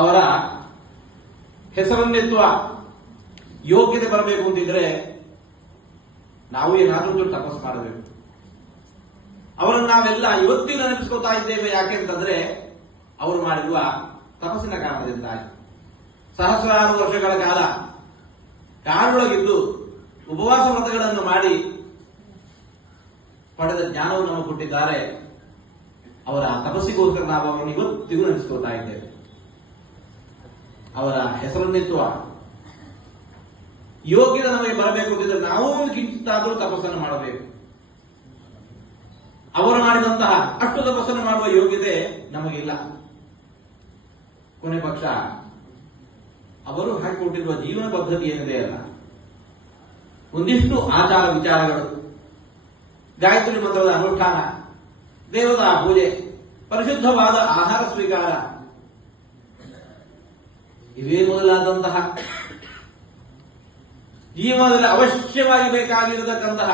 ಅವರ ಹೆಸರನ್ನೆತ್ತುವ ಯೋಗ್ಯತೆ ಬರಬೇಕು ಅಂತಿದ್ರೆ ನಾವು ಏನಾದರೂ ತಪಸ್ಸು ಮಾಡಬೇಕು. ಅವರನ್ನು ನಾವೆಲ್ಲ ಇವತ್ತಿನ ನೆನಪಿಸ್ಕೊತಾ ಇದ್ದೇವೆ. ಯಾಕೆಂತಂದ್ರೆ ಅವರು ಮಾಡಿರುವ ತಪಸ್ಸಿನ ಕಾರಣದಿಂದಾಗಿ ಸಹಸ್ರಾರು ವರ್ಷಗಳ ಕಾಲ ಕಾಡೊಳಗಿದ್ದು ಉಪವಾಸ ವ್ರತಗಳನ್ನು ಮಾಡಿ ಪಡೆದ ಜ್ಞಾನವನ್ನು ನಮಗೆ ಕೊಟ್ಟಿದ್ದಾರೆ. ಅವರ ತಪಸ್ಸಿಗೋಸ್ಕರ ನಾವು ಅವರನ್ನು ಇವತ್ತಿಗೂ ನೆನೆಸ್ಕೊತಾ ಇದ್ದೇವೆ. ಅವರ ಹೆಸರನ್ನೆತ್ತುವ ಯೋಗ್ಯತೆ ನಮಗೆ ಬರಬೇಕು ಅಂತಿದ್ರೆ ನಾವು ಒಂದು ಕಿಂಚಿತ್ತಾದರೂ ತಪಸ್ಸನ್ನು ಮಾಡಬೇಕು. ಅವರು ಮಾಡಿದಂತಹ ಅಷ್ಟು ತಪಸ್ಸನ್ನು ಮಾಡುವ ಯೋಗ್ಯತೆ ನಮಗಿಲ್ಲ. ಕೊನೆ ಪಕ್ಷ ಅವರು ಹಾಕಿಕೊಟ್ಟಿರುವ ಜೀವನ ಪದ್ಧತಿ ಏನಿದೆ ಅಲ್ಲ, ಒಂದಿಷ್ಟು ಆಚಾರ ವಿಚಾರಗಳು, ಗಾಯತ್ರಿ ಮಂತ್ರದ ಅನುಷ್ಠಾನ, ದೇವತಾ ಪೂಜೆ, ಪರಿಶುದ್ಧವಾದ ಆಹಾರ ಸ್ವೀಕಾರ, ಇವೇ ಮೊದಲಾದಂತಹ ಜೀವನದಲ್ಲಿ ಅವಶ್ಯವಾಗಿ ಬೇಕಾಗಿರತಕ್ಕಂತಹ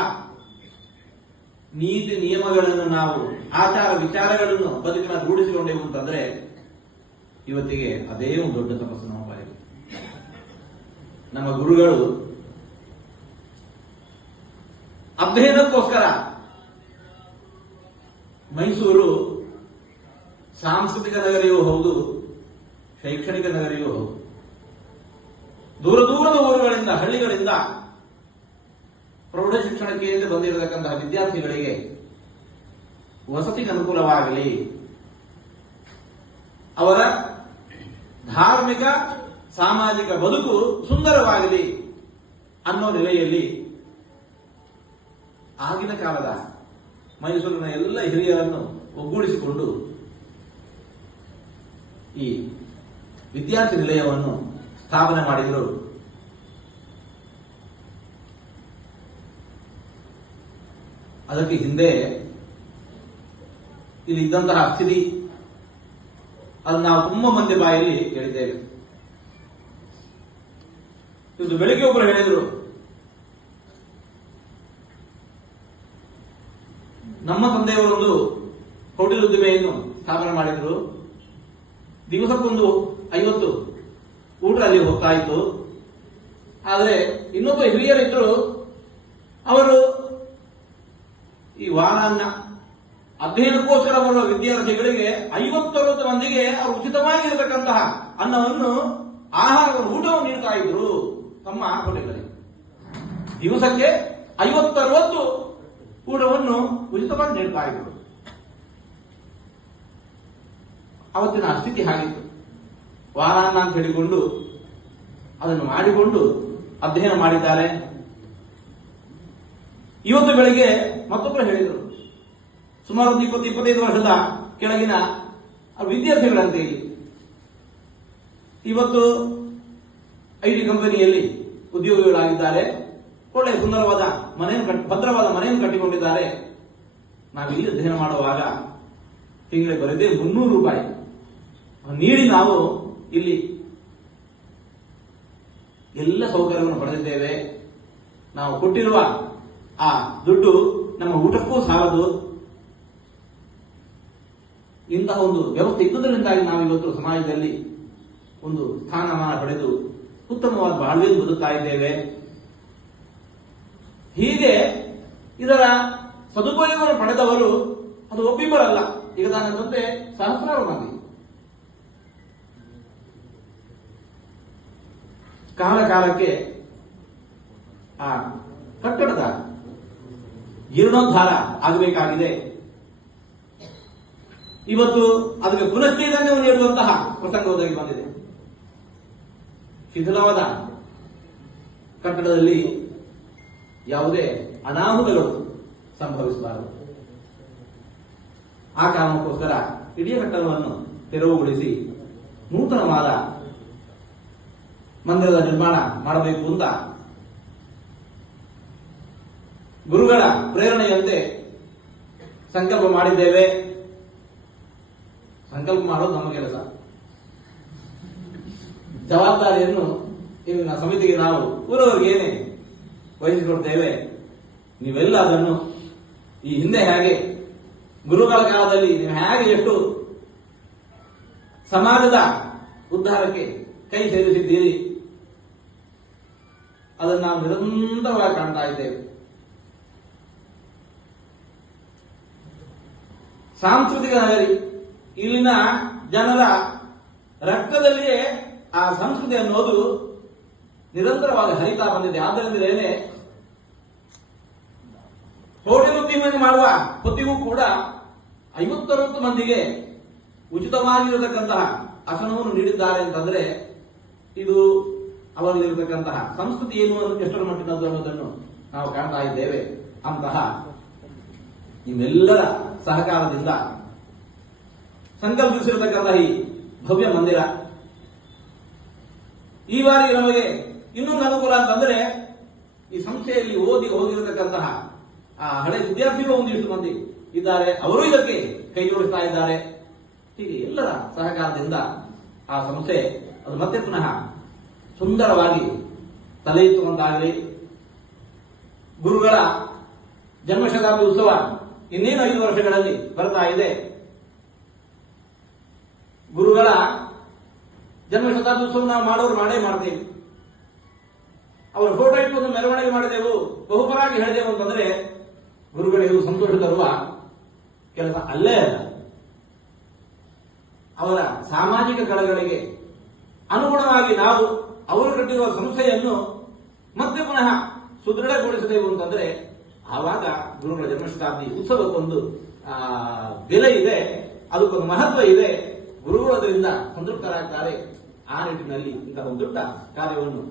ನೀತಿ ನಿಯಮಗಳನ್ನು ನಾವು ಆಚಾರ ವಿಚಾರಗಳನ್ನು ಬದುಕಿನ ರೂಢಿಸಿಕೊಂಡೆವು ಅಂತಂದ್ರೆ ಇವತ್ತಿಗೆ ಅದೇ ಒಂದು ದೊಡ್ಡ ತಪಸ್ಸು ನಮ್ಮ ಪಾಲಿಗೆ. ನಮ್ಮ ಗುರುಗಳು ಅಧ್ಯಯನಕ್ಕೋಸ್ಕರ ಮೈಸೂರು ಸಾಂಸ್ಕೃತಿಕ ನಗರಿಯೂ ಹೌದು, ಶೈಕ್ಷಣಿಕ ನಗರಿಯೂ ಹೌದು. ದೂರ ದೂರದ ಊರುಗಳಿಂದ, ಹಳ್ಳಿಗಳಿಂದ ಪ್ರೌಢ ಶಿಕ್ಷಣಕ್ಕೆ ಎಂದು ಬಂದಿರತಕ್ಕಂತಹ ವಿದ್ಯಾರ್ಥಿಗಳಿಗೆ ವಸತಿಗೆ ಅನುಕೂಲವಾಗಲಿ, ಅವರ ಧಾರ್ಮಿಕ ಸಾಮಾಜಿಕ ಬದುಕು ಸುಂದರವಾಗಲಿ ಅನ್ನೋ ನೆಲೆಯಲ್ಲಿ ಆಗಿನ ಕಾಲದ ಮೈಸೂರಿನ ಎಲ್ಲ ಹಿರಿಯರನ್ನು ಒಗ್ಗೂಡಿಸಿಕೊಂಡು ಈ ವಿದ್ಯಾರ್ಥಿ ನಿಲಯವನ್ನು ಸ್ಥಾಪನೆ ಮಾಡಿದರು. ಅದಕ್ಕೆ ಹಿಂದೆ ಇಲ್ಲಿ ಇದ್ದಂತಹ ಸ್ಥಿತಿ ಅದು ನಾವು ತುಂಬಾ ಮಂದಿ ಬಾಯಲ್ಲಿ ಕೇಳಿದ್ದೇವೆ. ಇವತ್ತು ಬೆಳಿಗ್ಗೆ ಒಬ್ಬರು ಹೇಳಿದರು, ನಮ್ಮ ತಂದೆಯವರೊಂದು ಹೋಟೆಲ್ ಉದ್ದಿಮೆಯನ್ನು ಸ್ಥಾಪನೆ ಮಾಡಿದ್ರು. ದಿವಸಕ್ಕೊಂದು 50 ಊಟ ಅಲ್ಲಿ ಹೋಗ್ತಾ ಇತ್ತು. ಆದರೆ ಇನ್ನೊಬ್ಬ ಹಿರಿಯರಿದ್ರು, ಅವರು ಈ ವಾರಾನ್ನ ಅಧ್ಯಯನಕ್ಕೋಸ್ಕರ ಬರುವ ವಿದ್ಯಾರ್ಥಿಗಳಿಗೆ 50-60 ಮಂದಿಗೆ ಅವರು ಉಚಿತವಾಗಿರತಕ್ಕಂತಹ ಅನ್ನವನ್ನು, ಆಹಾರವನ್ನು, ಊಟವನ್ನು ನೀಡ್ತಾ ಇದ್ರು ತಮ್ಮ ಹೋಟೆಲ್ಗಳಲ್ಲಿ. ದಿವಸಕ್ಕೆ 50-60 ಊಟವನ್ನು ಉಚಿತವಾಗಿ ನೀಡ್ತಾ ಇದ್ರು. ಅವತ್ತಿನ ಸ್ಥಿತಿ ಹಾಗಿತ್ತು. ವಾರಾನ್ನ ಅಂತ ಹೇಳಿಕೊಂಡು ಅದನ್ನು ಮಾಡಿಕೊಂಡು ಅಧ್ಯಯನ ಮಾಡಿದ್ದಾರೆ. ಇವತ್ತು ಬೆಳಿಗ್ಗೆ ಮತ್ತೊಬ್ಬರು ಹೇಳಿದರು, ಸುಮಾರು 20-25 ವರ್ಷದ ಕೆಳಗಿನ ವಿದ್ಯಾರ್ಥಿಗಳಂತೆ ಇಲ್ಲಿ ಇವತ್ತು ಐಟಿ ಕಂಪನಿಯಲ್ಲಿ ಉದ್ಯೋಗಿಗಳಾಗಿದ್ದಾರೆ. ಒಳ್ಳೆಯ ಸುಂದರವಾದ ಮನೆಯನ್ನು ಭದ್ರವಾದ ಮನೆಯನ್ನು ಕಟ್ಟಿಕೊಂಡಿದ್ದಾರೆ. ನಾವಿಲ್ಲಿ ಅಧ್ಯಯನ ಮಾಡುವಾಗ ತಿಂಗಳಿಗೆ ಬರದೇ 300 ರೂಪಾಯಿ ನೀಡಿ ನಾವು ಇಲ್ಲಿ ಎಲ್ಲ ಸೌಕರ್ಯವನ್ನು ಪಡೆದಿದ್ದೇವೆ. ನಾವು ಕೊಟ್ಟಿರುವ ಆ ದುಡ್ಡು ನಮ್ಮ ಊಟಕ್ಕೂ ಸಾಲದು. ಇಂತಹ ಒಂದು ವ್ಯವಸ್ಥೆ ಇದ್ದುದರಿಂದಾಗಿ ನಾವು ಇವತ್ತು ಸಮಾಜದಲ್ಲಿ ಒಂದು ಸ್ಥಾನಮಾನ ಪಡೆದು ಉತ್ತಮವಾದ ಬಾಳ್ವೆಯನ್ನು ಬದುಕ್ತಾ ಇದ್ದೇವೆ. ಹೀಗೆ ಇದರ ಸದುಪಯೋಗವನ್ನು ಪಡೆದವರು ಅದು ಒಬ್ಬಿಬ್ಬರಲ್ಲ, ಈಗ ನಾನಂತೆ ಸಹಸ್ರಾರು ಮಂದಿ. ಕಾಲ ಕಾಲಕ್ಕೆ ಆ ಕಟ್ಟಡದ ಜೀರ್ಣೋದ್ಧಾರ ಆಗಬೇಕಾಗಿದೆ. ಇವತ್ತು ಅದಕ್ಕೆ ಪುನಶ್ಚೈತನ್ಯವನ್ನು ನೀಡುವಂತಹ ಪ್ರಸಂಗ ಒದಗಿ ಬಂದಿದೆ. ಶಿಥಿಲವಾದ ಕಟ್ಟಡದಲ್ಲಿ ಯಾವುದೇ ಅನಾಹುತಗಳು ಸಂಭವಿಸಬಾರದು. ಆ ಕಾರಣಕ್ಕೋಸ್ಕರ ಇಡೀ ಕಟ್ಟಡವನ್ನು ತೆರವುಗೊಳಿಸಿ ನೂತನವಾದ ಮಂದಿರದ ನಿರ್ಮಾಣ ಮಾಡಬೇಕು ಅಂತ ಗುರುಗಳ ಪ್ರೇರಣೆಯಂತೆ ಸಂಕಲ್ಪ ಮಾಡಿದ್ದೇವೆ. ಸಂಕಲ್ಪ ಮಾಡೋದು ನಮ್ಮ ಕೆಲಸ. ಜವಾಬ್ದಾರಿಯನ್ನು ಇನ್ನು ಸಮಿತಿಗೆ ನಾವು ಊರವರಿಗೇನೆ ವಹಿಸಿಕೊಡ್ತೇವೆ. ನೀವೆಲ್ಲ ಅದನ್ನು ಈ ಹಿಂದೆ ಹೇಗೆ ಗುರುಗಳ ಕಾಲದಲ್ಲಿ ನೀವು ಹೇಗೆ ಎಷ್ಟು ಸಮಾಜದ ಉದ್ಧಾರಕ್ಕೆ ಕೈ ಸೇರಿಸಿದ್ದೀರಿ. ಅದನ್ನು ನಾವು ನಿರಂತರವಾಗಿ ಕಾಣ್ತಾ ಇದ್ದೇವೆ. ಸಾಂಸ್ಕೃತಿಕ ನಗರಿ, ಇಲ್ಲಿನ ಜನರ ರಕ್ತದಲ್ಲಿಯೇ ಆ ಸಂಸ್ಕೃತಿ ಅನ್ನೋದು ನಿರಂತರವಾಗಿ ಹರಿತಾ ಬಂದಿದೆ. ಆದ್ದರಿಂದಲೇ ಹೋಟೆಲ್ ಉದ್ಯಮ ಮಾಡುವ ಹೊತ್ತಿಗೂ ಕೂಡ 50-60 ಮಂದಿಗೆ ಉಚಿತವಾಗಿರತಕ್ಕಂತಹ ಆಸನವನ್ನು ನೀಡಿದ್ದಾರೆ ಅಂತಂದ್ರೆ ಇದು ಅವರಲ್ಲಿರತಕ್ಕಂತಹ ಸಂಸ್ಕೃತಿ ಏನು ಎಷ್ಟರ ಮಟ್ಟಿನದ್ದು ಅನ್ನೋದನ್ನು ನಾವು ಕಾಣ್ತಾ ಇದ್ದೇವೆ. ಅಂತಹ ನಿಮ್ಮೆಲ್ಲರ ಸಹಕಾರದಿಂದ ಸಂಕಲ್ಪಿಸಿರತಕ್ಕಂತಹ ಈ ಭವ್ಯ ಮಂದಿರ ಈ ಬಾರಿ ನಮಗೆ ಇನ್ನೊಂದು ಅನುಕೂಲ ಅಂತಂದ್ರೆ ಈ ಸಂಸ್ಥೆಯಲ್ಲಿ ಓದಿ ಹೋಗಿರತಕ್ಕಂತಹ ಆ ಹಳೆ ವಿದ್ಯಾರ್ಥಿಗಳು ಒಂದಿಷ್ಟು ಮಂದಿ ಇದ್ದಾರೆ, ಅವರು ಇದಕ್ಕೆ ಕೈ ಜೋಡಿಸ್ತಾ ಇದ್ದಾರೆ. ಹೀಗೆ ಎಲ್ಲರ ಸಹಕಾರದಿಂದ ಆ ಸಂಸ್ಥೆ ಅದು ಮತ್ತೆ ಪುನಃ ಸುಂದರವಾಗಿ ತಲೆ ಎತ್ತುವಂತಾಗಲಿ. ಗುರುಗಳ ಜನ್ಮಶತಾಬ್ದಿ ಉತ್ಸವ ಇನ್ನೇನು 5 ವರ್ಷಗಳಲ್ಲಿ ಬರ್ತಾ ಇದೆ. ಗುರುಗಳ ಜನ್ಮಶತಾಬ್ದಿ ಉತ್ಸವ ನಾವು ಮಾಡೋರು ಮಾಡೇ ಮಾಡ್ತೇವೆ. ಅವರ ಫೋಟೋ ಇಟ್ಕೊಂಡು ಮೆರವಣಿಗೆ ಮಾಡಿದೆವು, ಬಹುಪರಾಗಿ ಹೇಳಿದೆವು ಅಂತಂದ್ರೆ ಗುರುಗಳಿಗೆ ಸಂತೋಷ ತರುವ ಕೆಲಸ ಅಲ್ಲೇ ಅಲ್ಲ. ಅವರ ಸಾಮಾಜಿಕ ಕಳಗಳಿಗೆ ಅನುಗುಣವಾಗಿ ನಾವು ಅವರು ಕಟ್ಟಿರುವ ಸಂಸ್ಥೆಯನ್ನು ಮತ್ತೆ ಪುನಃ ಸುದೃಢಗೊಳಿಸಿದೆವು ಅಂತಂದ್ರೆ ಆವಾಗ ಗುರುಗಳ ಜನ್ಮಶತಾಬ್ದಿ ಉತ್ಸವಕ್ಕೊಂದು ಬೆಲೆ ಇದೆ, ಅದಕ್ಕೊಂದು ಮಹತ್ವ ಇದೆ. ಗುರುಗಳು ಅದರಿಂದ ಸಂತೃಪ್ತರಾಗ್ತಾರೆ. ಆ ನಿಟ್ಟಿನಲ್ಲಿ ಇಂತಹ ಒಂದು ದೊಡ್ಡ ಕಾರ್ಯವನ್ನು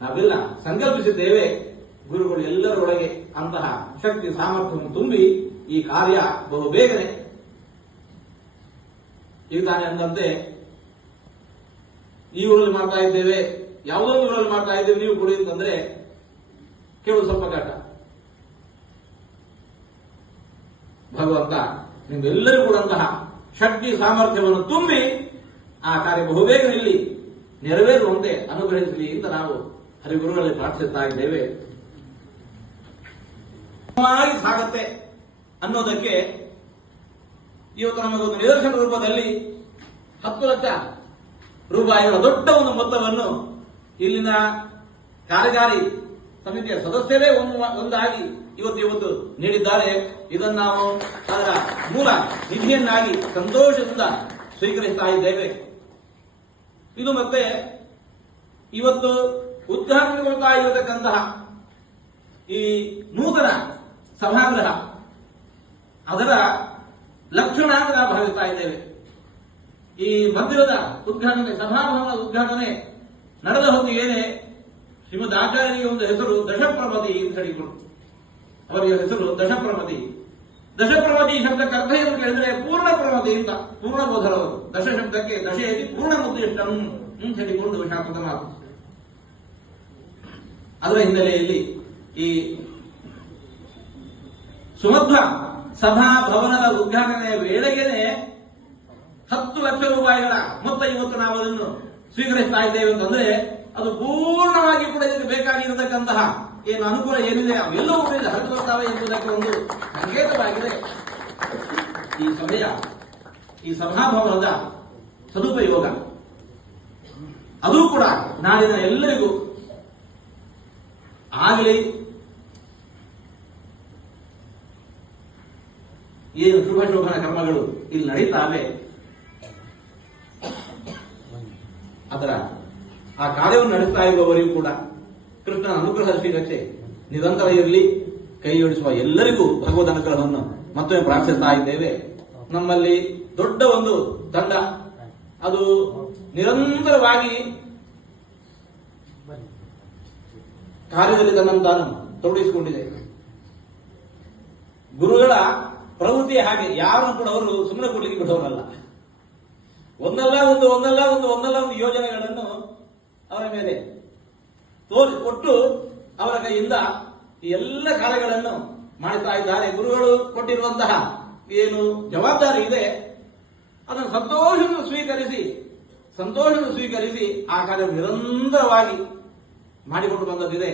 ನಾವೆಲ್ಲ ಸಂಕಲ್ಪಿಸಿದ್ದೇವೆ. ಗುರುಗಳು ಎಲ್ಲರೊಳಗೆ ಅಂತಹ ಶಕ್ತಿ ಸಾಮರ್ಥ್ಯವನ್ನು ತುಂಬಿ ಈ ಕಾರ್ಯ ಬಹು ಬೇಗನೆ ಈಗ ತಾನೇ ಅಂದಂತೆ ಈ ಊರಲ್ಲಿ ಮಾಡ್ತಾ ಇದ್ದೇವೆ, ಯಾವುದೋ ಒಂದು ಊರಲ್ಲಿ ಮಾಡ್ತಾ ಇದ್ದೇವೆ, ನೀವು ಕೊಡಿ ಅಂತಂದ್ರೆ ಕೇಳೋದು ಸ್ವಲ್ಪ ಕಷ್ಟ. ಭಗವಂತ ನಿಮ್ಮೆಲ್ಲರಿಗೂ ಕೂಡ ಅಂತಹ ಶಕ್ತಿ ಸಾಮರ್ಥ್ಯವನ್ನು ತುಂಬಿ ಆ ಕಾರ್ಯ ಬಹುಬೇಗನೆ ಇಲ್ಲಿ ನೆರವೇರುವಂತೆ ಅನುಗ್ರಹಿಸಲಿ ಅಂತ ನಾವು ಹರಿಗುರುಗಳಲ್ಲಿ ಪ್ರಾರ್ಥಿಸುತ್ತಾ ಇದ್ದೇವೆ. ಸಾಗತ್ತೆ ಅನ್ನೋದಕ್ಕೆ ಇವತ್ತು ನಮಗೊಂದು ನಿದರ್ಶನ ರೂಪದಲ್ಲಿ 10 ಲಕ್ಷ ರೂಪಾಯಿಗಳ ದೊಡ್ಡ ಒಂದು ಮೊತ್ತವನ್ನು ಇಲ್ಲಿನ ಕಾರ್ಯಕಾರಿ ಸಮಿತಿಯ ಸದಸ್ಯರೇ ಒಂದಾಗಿ ಇವತ್ತು ನೀಡಿದ್ದಾರೆ. ಇದನ್ನು ನಾವು ಅದರ ಮೂಲ ನಿಧಿಯನ್ನಾಗಿ ಸಂತೋಷದಿಂದ ಸ್ವೀಕರಿಸ್ತಾ ಇದ್ದೇವೆ. ಇದು ಮತ್ತೆ ಇವತ್ತು ಉದ್ಘಾಟನೆಗೊಳ್ತಾ ಇರತಕ್ಕಂತಹ ಈ ನೂತನ ಸಭಾಗೃಹ ಅದರ ಲಕ್ಷಣ ಅಂತ ನಾವು ಭಾವಿಸ್ತಾ ಇದ್ದೇವೆ. ಈ ಮಂದಿರದ ಉದ್ಘಾಟನೆ, ಸಭಾಭವನದ ಉದ್ಘಾಟನೆ ನಡೆದ ಹೊತ್ತಿಗೇನೆ ಶ್ರೀಮದ್ ಆಚಾರ್ಯರಿಗೆ ಒಂದು ಹೆಸರು ದಶಪ್ರಮತಿ ಅಂತ ಹೇಳಿಕೊಂಡು, ಅವರಿಗೆ ಹೆಸರು ದಶಪ್ರಮತಿ. ದಶಪ್ರಮತಿ ಶಬ್ದಕ್ಕೆ ಅರ್ಥ ಏನು ಕೇಳಿದ್ರೆ ಪೂರ್ಣ ಪ್ರಮತಿ ಅಂತ, ಪೂರ್ಣಬೋಧರವರು. ದಶ ಶಬ್ದಕ್ಕೆ ದಶೆಯಲ್ಲಿ ಪೂರ್ಣ ಮುದ್ದಿಷ್ಟಂ ಅಂತ ಹೇಳಿಕೊಂಡು ಶಾಸ್ತ್ರದ ಮಾತು. ಅದರ ಹಿನ್ನೆಲೆಯಲ್ಲಿ ಈ ಸುಮಧ್ವ ಸಭಾಭವನದ ಉದ್ಘಾಟನೆಯ ವೇಳೆಗೇನೆ 10 ಲಕ್ಷ ರೂಪಾಯಿಗಳ ಮೊತ್ತ ಇವತ್ತು ನಾವು ಅದನ್ನು ಸ್ವೀಕರಿಸ್ತಾ ಇದ್ದೇವೆ ಅಂತಂದ್ರೆ ಅದು ಪೂರ್ಣವಾಗಿ ಕೂಡ ಇದಕ್ಕೆ ಬೇಕಾಗಿರತಕ್ಕಂತಹ ಏನು ಅನುಕೂಲ ಏನಿದೆ ಅವೆಲ್ಲವೂ ಹರಿದು ಬರ್ತಾವೆ ಎಂಬುದಕ್ಕೆ ಒಂದು ಸಂಕೇತವಾಗಿದೆ. ಈ ಸಮಯ, ಈ ಸಭಾಭವನದ ಸದುಪಯೋಗ ಅದು ಕೂಡ ನಾಡಿನ ಎಲ್ಲರಿಗೂ ಆಗಲಿ. ಏನು ಶುಭ ಶೋಭನ ಕರ್ಮಗಳು ಇಲ್ಲಿ ನಡೀತಾವೆ, ಅದರ ಆ ಕಾರ್ಯವನ್ನು ನಡೆಸ್ತಾ ಇರುವವರಿಗೂ ಕೂಡ ಕೃಷ್ಣನ ಅನುಗ್ರಹ ಶ್ರೀರಕ್ಷೆ ನಿರಂತರ ಇರಲಿ. ಕೈ ಜೋಡಿಸುವ ಎಲ್ಲರಿಗೂ ಭಗವದ್ ಅನುಗ್ರಹವನ್ನು ಮತ್ತೊಮ್ಮೆ ಪ್ರಾರ್ಥಿಸ್ತಾ ಇದ್ದೇವೆ. ನಮ್ಮಲ್ಲಿ ದೊಡ್ಡ ಒಂದು ತಂಡ ಅದು ನಿರಂತರವಾಗಿ ಕಾರ್ಯದಲ್ಲಿ ತನ್ನನ್ನು ತಾನು ತೊಡಗಿಸಿಕೊಂಡಿದೆ. ಗುರುಗಳ ಪ್ರವೃತ್ತಿ ಹಾಗೆ, ಯಾರನ್ನು ಕೂಡ ಅವರು ಸುಮ್ಮನೆ ಕೊಡ್ಲಿಕ್ಕೆ ಬಿಡೋರಲ್ಲ. ಒಂದಲ್ಲ ಒಂದು ಯೋಜನೆಗಳನ್ನು ಅವರ ಮೇಲೆ ಕೊಟ್ಟು ಅವರ ಕೈಯಿಂದ ಈ ಎಲ್ಲ ಕಾರ್ಯಗಳನ್ನು ಮಾಡ್ತಾ ಇದ್ದಾರೆ. ಗುರುಗಳು ಕೊಟ್ಟಿರುವಂತಹ ಏನು ಜವಾಬ್ದಾರಿ ಇದೆ ಅದನ್ನು ಸಂತೋಷವನ್ನು ಸ್ವೀಕರಿಸಿ ಆ ಕಾರ್ಯ ನಿರಂತರವಾಗಿ ಮಾಡಿಕೊಂಡು ಬಂದದ್ದಿದೆ.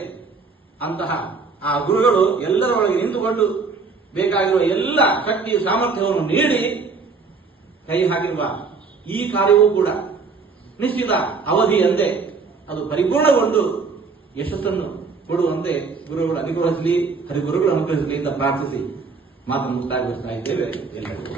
ಅಂತಹ ಆ ಗುರುಗಳು ಎಲ್ಲರೊಳಗೆ ನಿಂತುಕೊಂಡು ಬೇಕಾಗಿರುವ ಎಲ್ಲ ಶಕ್ತಿ ಸಾಮರ್ಥ್ಯವನ್ನು ನೀಡಿ ಕೈ ಹಾಕಿರುವ ಈ ಕಾರ್ಯವೂ ಕೂಡ ನಿಶ್ಚಿತ ಅವಧಿಯಂತೆ ಅದು ಪರಿಪೂರ್ಣಗೊಂಡು ಯಶಸ್ಸನ್ನು ಕೊಡುವಂತೆ ಗುರುಗಳು ಅನುಗ್ರಹಿಸಲಿ, ಹರಿಗುರುಗಳು ಅನುಗ್ರಹಿಸಲಿ ಅಂತ ಪ್ರಾರ್ಥಿಸಿ ಮಾತನ್ನು ಮುಕ್ತಾಯಗೊಳಿಸ್ತಾ ಇದ್ದೇವೆ ಎಲ್ಲರಿಗೂ.